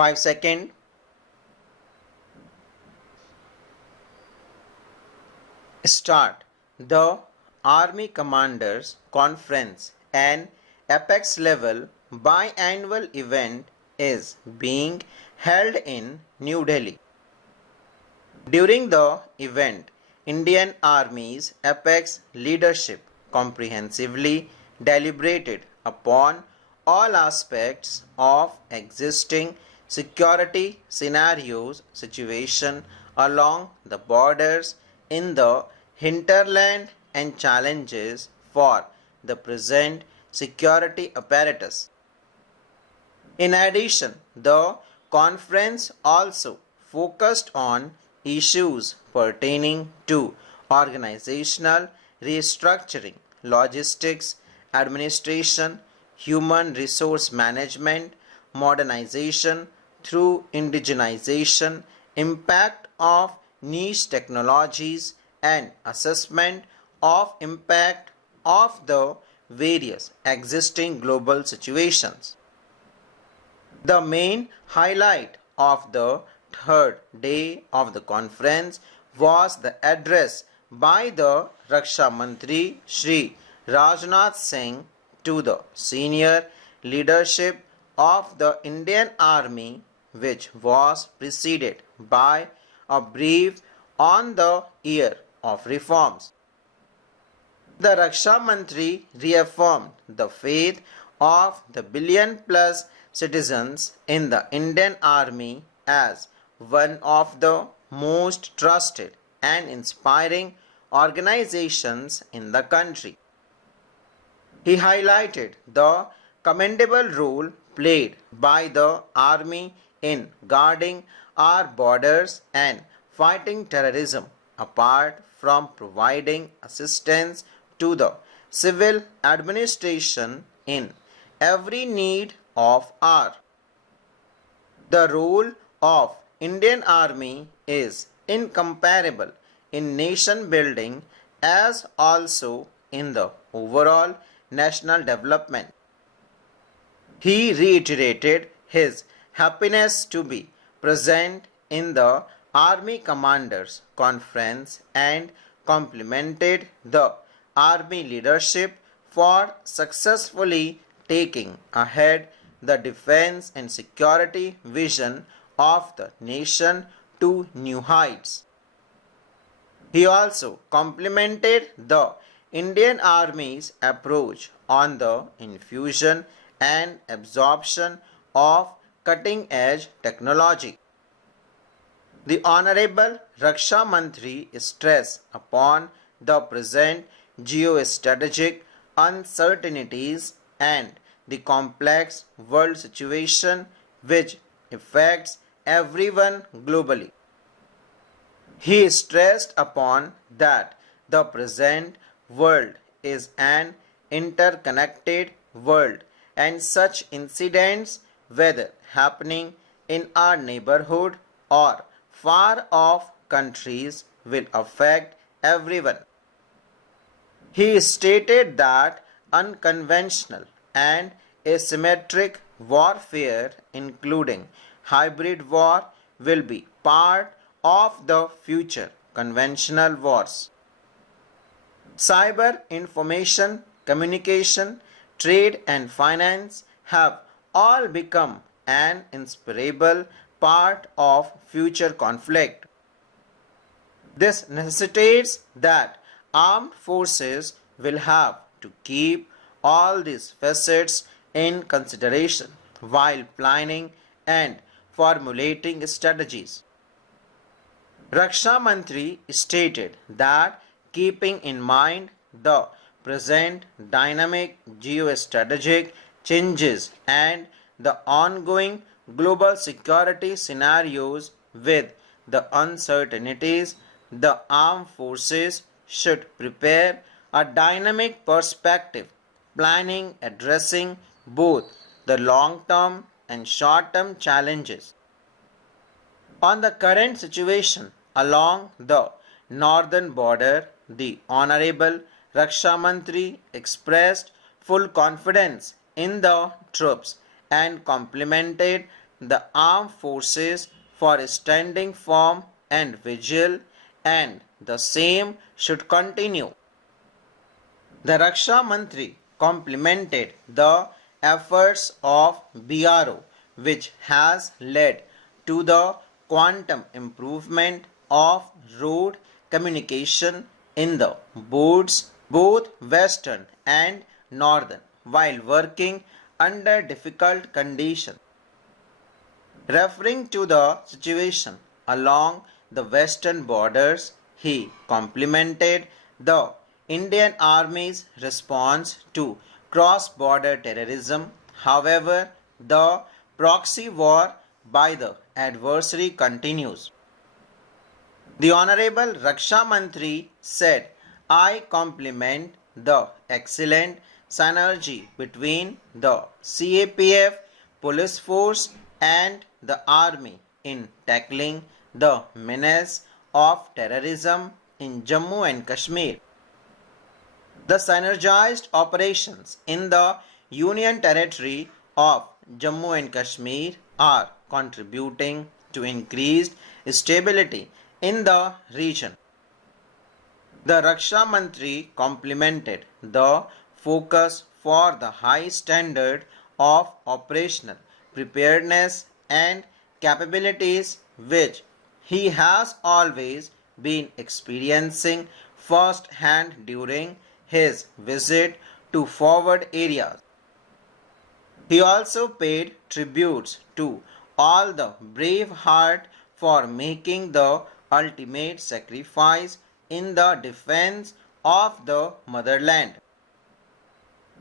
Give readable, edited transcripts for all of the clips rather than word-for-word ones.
5 seconds. Start. The Army Commanders Conference, an apex level biannual event, is being held in New Delhi. During the event, Indian Army's apex leadership comprehensively deliberated upon all aspects of existing security scenarios situation along the borders in the hinterland and challenges for the present security apparatus. In addition, the conference also focused on issues pertaining to organizational restructuring, logistics, administration, human resource management, modernization through indigenization, impact of niche technologies, and assessment of impact of the various existing global situations. The main highlight of the third day of the conference was the address by the Raksha Mantri Shri Rajnath Singh to the senior leadership of the Indian Army, which was preceded by a brief on the year of reforms. The Raksha Mantri reaffirmed the faith of the billion-plus citizens in the Indian Army as one of the most trusted and inspiring organizations in the country. He highlighted the commendable role played by the Army in guarding our borders and fighting terrorism, apart from providing assistance to the civil administration in every need of our. The role of Indian Army is incomparable in nation building as also in the overall national development. He reiterated his happiness to be present in the Army Commanders Conference and complimented the Army leadership for successfully taking ahead the defense and security vision of the nation to new heights. He also complimented the Indian Army's approach on the infusion and absorption of cutting-edge technology. The Honorable Raksha Mantri stressed upon the present geostrategic uncertainties and the complex world situation which affects everyone globally. He stressed upon that the present world is an interconnected world and such incidents, whether happening in our neighborhood or far off countries, will affect everyone. He stated that unconventional and asymmetric warfare, including hybrid war, will be part of the future conventional wars. Cyber, information, communication, trade and finance have all become an inseparable part of future conflict. This necessitates that armed forces will have to keep all these facets in consideration while planning and formulating strategies. Raksha Mantri stated that keeping in mind the present dynamic geostrategic changes and the ongoing global security scenarios with the uncertainties, the armed forces should prepare a dynamic perspective, planning addressing both the long-term and short-term challenges. On the current situation along the northern border, the Honorable Raksha Mantri expressed full confidence in the troops and complimented the armed forces for standing firm and vigil, and the same should continue. The Raksha Mantri complimented the efforts of BRO, which has led to the quantum improvement of road communication in the boards, both western and northern, while working under difficult conditions. Referring to the situation along the western borders, he complimented the Indian Army's response to cross-border terrorism. However, the proxy war by the adversary continues. The Honorable Raksha Mantri said, I compliment the excellent synergy between the CAPF, police force and the army in tackling the menace of terrorism in Jammu and Kashmir. The synergized operations in the Union Territory of Jammu and Kashmir are contributing to increased stability in the region. The Raksha Mantri complimented the focus for the high standard of operational preparedness and capabilities which he has always been experiencing first hand during his visit to forward areas. He also paid tributes to all the brave heart for making the ultimate sacrifice in the defense of the motherland.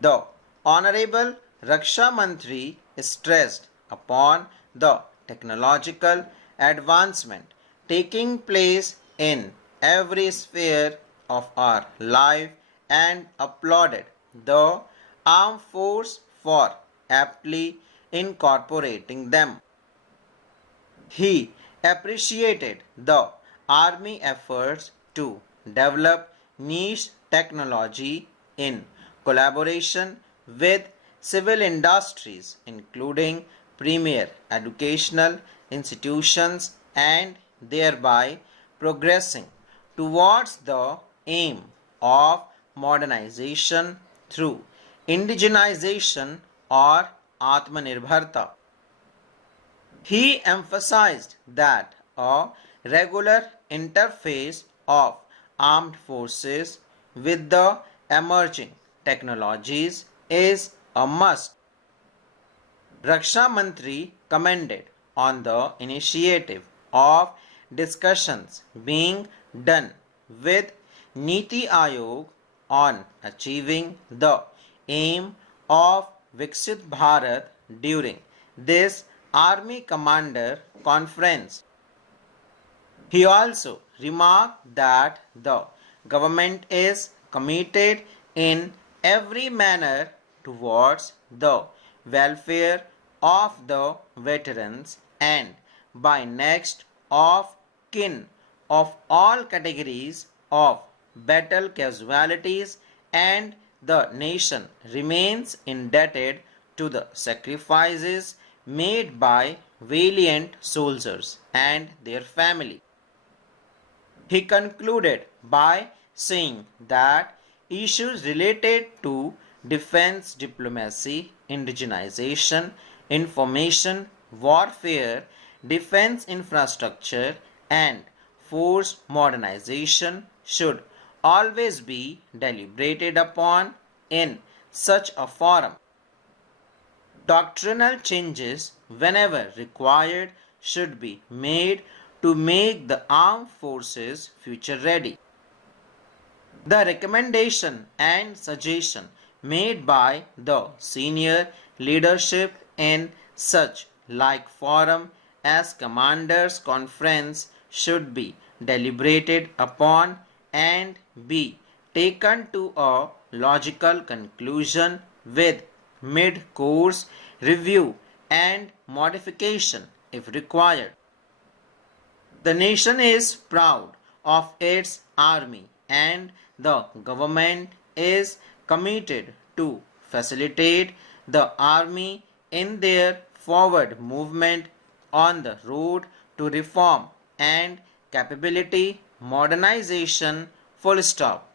The Honorable Raksha Mantri stressed upon the technological advancement taking place in every sphere of our life and applauded the armed force for aptly incorporating them. He appreciated the Army efforts to develop niche technology in collaboration with civil industries, including premier educational institutions, and thereby progressing towards the aim of modernization through indigenization or Atmanirbharta. He emphasized that a regular interface of armed forces with the emerging technologies is a must. Raksha Mantri commended on the initiative of discussions being done with Niti Aayog on achieving the aim of Viksit Bharat during this Army Commander Conference. He also remarked that the government is committed in every manner towards the welfare of the veterans and by next of kin of all categories of battle casualties, and the nation remains indebted to the sacrifices made by valiant soldiers and their family. He concluded by saying that issues related to defense diplomacy, indigenization, information, warfare, defense infrastructure, and force modernization should always be deliberated upon in such a forum. Doctrinal changes, whenever required, should be made to make the armed forces future ready. The recommendation and suggestion made by the senior leadership in such like forum as commanders conference should be deliberated upon and be taken to a logical conclusion with mid-course review and modification if required. The nation is proud of its army and the government is committed to facilitate the army in their forward movement on the road to reform and capability modernization. Full stop.